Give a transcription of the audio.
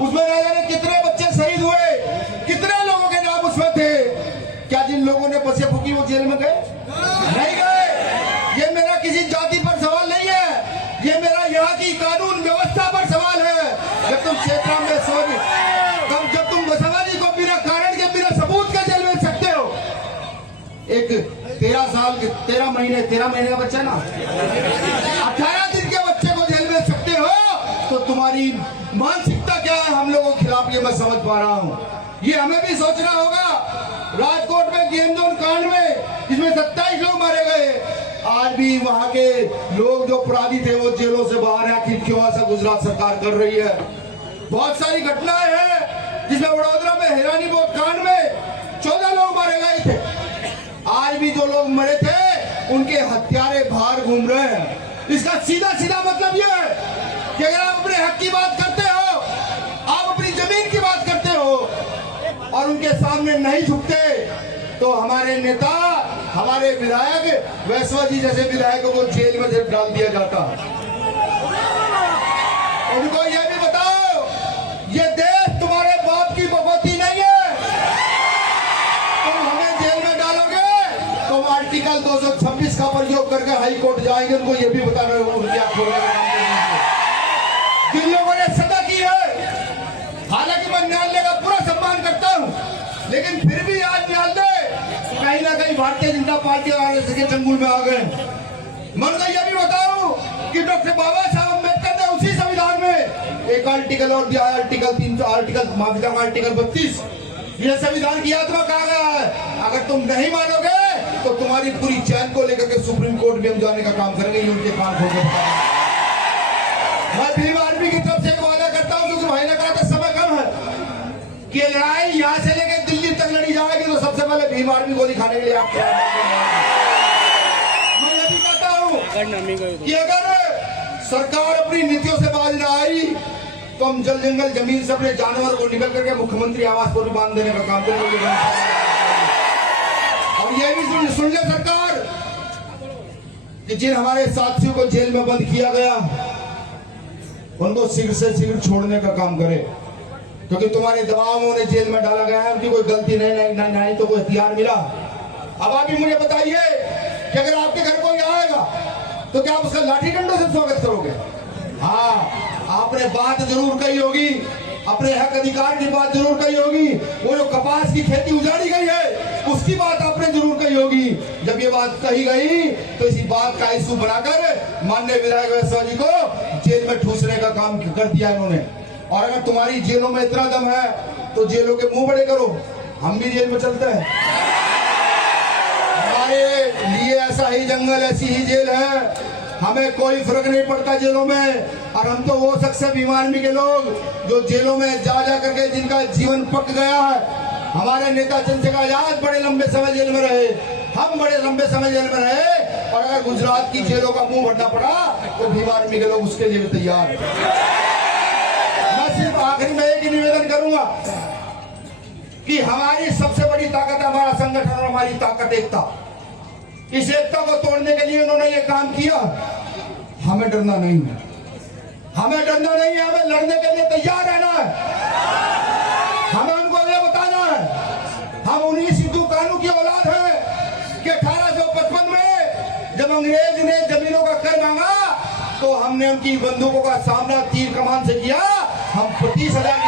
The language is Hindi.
उसमें न जाने कितने बच्चे शहीद हुए, कितने लोगों के नाम उसमें थे। क्या जिन लोगों ने बसे फूकी वो जेल में गए? नहीं गए। ये मेरा किसी जाति पर सवाल नहीं है, ये मेरा यहाँ की कानून व्यवस्था पर सवाल है। जब तुम क्षेत्र में जब तुम बसवाजी को बिना कारण के, बिना सबूत के जेल में सकते हो, एक 13 महीने का बच्चा ना 18 दिन के बच्चे को जेल में सकते हो, तो तुम्हारी मानसिकता क्या है हम लोगों के खिलाफ, ये मैं समझ पा रहा हूँ। ये हमें भी सोचना होगा। राजकोट में गेम जोन कांड में जिसमें 27 लोग मारे गए, आज भी वहां के लोग जो अपराधी थे वो जेलों से बाहर है। आखिर क्यों ऐसा गुजरात सरकार कर रही है? बहुत सारी घटनाएं हैं जिसमें वडोदरा में हिरानी बोट कांड में 14 लोग मारे गए थे। आज भी जो लोग मरे थे उनके हत्यारे बाहर घूम रहे हैं। इसका सीधा सीधा मतलब यह है कि अगर आप अपने हक की बात करते हो, आप अपनी जमीन की बात करते हो और उनके सामने नहीं झुकते, तो हमारे नेता, हमारे विधायक वैश्वा जी जैसे विधायकों को जेल में डाल दिया जाता। उनको यह भी बताओ, ये देश तुम्हारे बाप की बकौती नहीं है। तुम हमें जेल में डालोगे, तुम आर्टिकल 226 का प्रयोग करके हाई कोर्ट जाएंगे। उनको यह भी बताना उनकी आंखों जिन लोगों ने सजा की है। हालांकि मैं न्यायालय का पूरा सम्मान करता हूं, लेकिन फिर भी आज न्यायालय कहीं ना कहीं भारतीय जनता पार्टी और के चंगुल में आ गए। मन को यह भी बताऊं कि डॉक्टर बाबा साहब अम्बेडकर ने उसी संविधान में एक आर्टिकल और दिया है, आर्टिकल 32। यह संविधान की आत्मा कहा गया है। अगर तुम नहीं मानोगे तो तुम्हारी पूरी चैन को लेकर के सुप्रीम कोर्ट में हम जाने का काम करेंगे। उनके काम होगा। मैं भीम आर्मी की तरफ से एक वादा करता हूं, क्योंकि भाई ने कहा था समय कम है कि लड़ाई यहाँ से लेकर दिल्ली तक लड़ी जाएगी, तो सबसे पहले भीम आर्मी गोली खाने के लिए आप मैं ये भी कहता हूँ कि अगर सरकार अपनी नीतियों से बाज न आई तो हम जल जंगल जमीन से अपने जानवर को निकल करके मुख्यमंत्री आवास को बांध देने का काम करेंगे। और ये भी सुन ले सरकार कि जिन हमारे साथियों को जेल में बंद किया गया उनको शीघ्र से शीघ्र छोड़ने का काम करे, क्योंकि तुम्हारे दबाव में उन्हें जेल में डाला गया है। उनकी कोई गलती नहीं तो कोई हथियार मिला। अब आप ही मुझे बताइए कि अगर आपके घर कोई आएगा तो क्या आप उसका लाठी डंडों से स्वागत करोगे? हाँ, आपने बात जरूर कही होगी, अपने हक अधिकार की बात जरूर कही होगी। वो जो कपास की खेती उजाड़ी गई है उसकी बात आपने जरूर कही होगी। जब ये बात कही गई तो इसी बात का इशू बनाकर माननीय विधायक वैश्वा जी को जेल में ठूसने का काम कर दिया इन्होंने। और अगर तुम्हारी जेलों में इतना दम है तो जेलों के मुंह बड़े करो, हम भी जेल में चलते हैं। हमारे लिए ऐसा ही जंगल, ऐसी ही जेल है, हमें कोई फर्क नहीं पड़ता जेलों में। और हम तो वो शख्स है भीम आर्मी के लोग जो जेलों में जा करके जिनका जीवन पक गया है। हमारे नेता चंद्रशेखर आजाद बड़े लंबे समय जेल में रहे, हम बड़े लंबे समय जेल में रहे, और अगर गुजरात की जेलों का मुंह भरना पड़ा तो भीम आर्मी के लोग उसके लिए भी तैयार। मैं सिर्फ आखिरी में एक ही निवेदन करूंगा कि हमारी सबसे बड़ी ताकत हमारा संगठन और हमारी ताकत एकता। इस एकता को तोड़ने के लिए उन्होंने ये काम किया। हमें डरना नहीं है, हमें डरना नहीं है, हमें लड़ने के लिए तैयार रहना है। हमें उनको ये बताना है हम उन्हीं सिद्धू कानू की औलाद है कि 1855 में जब अंग्रेज ने जमीनों का कर मांगा तो हमने उनकी बंदूकों का सामना तीर कमान से किया। हम 25,000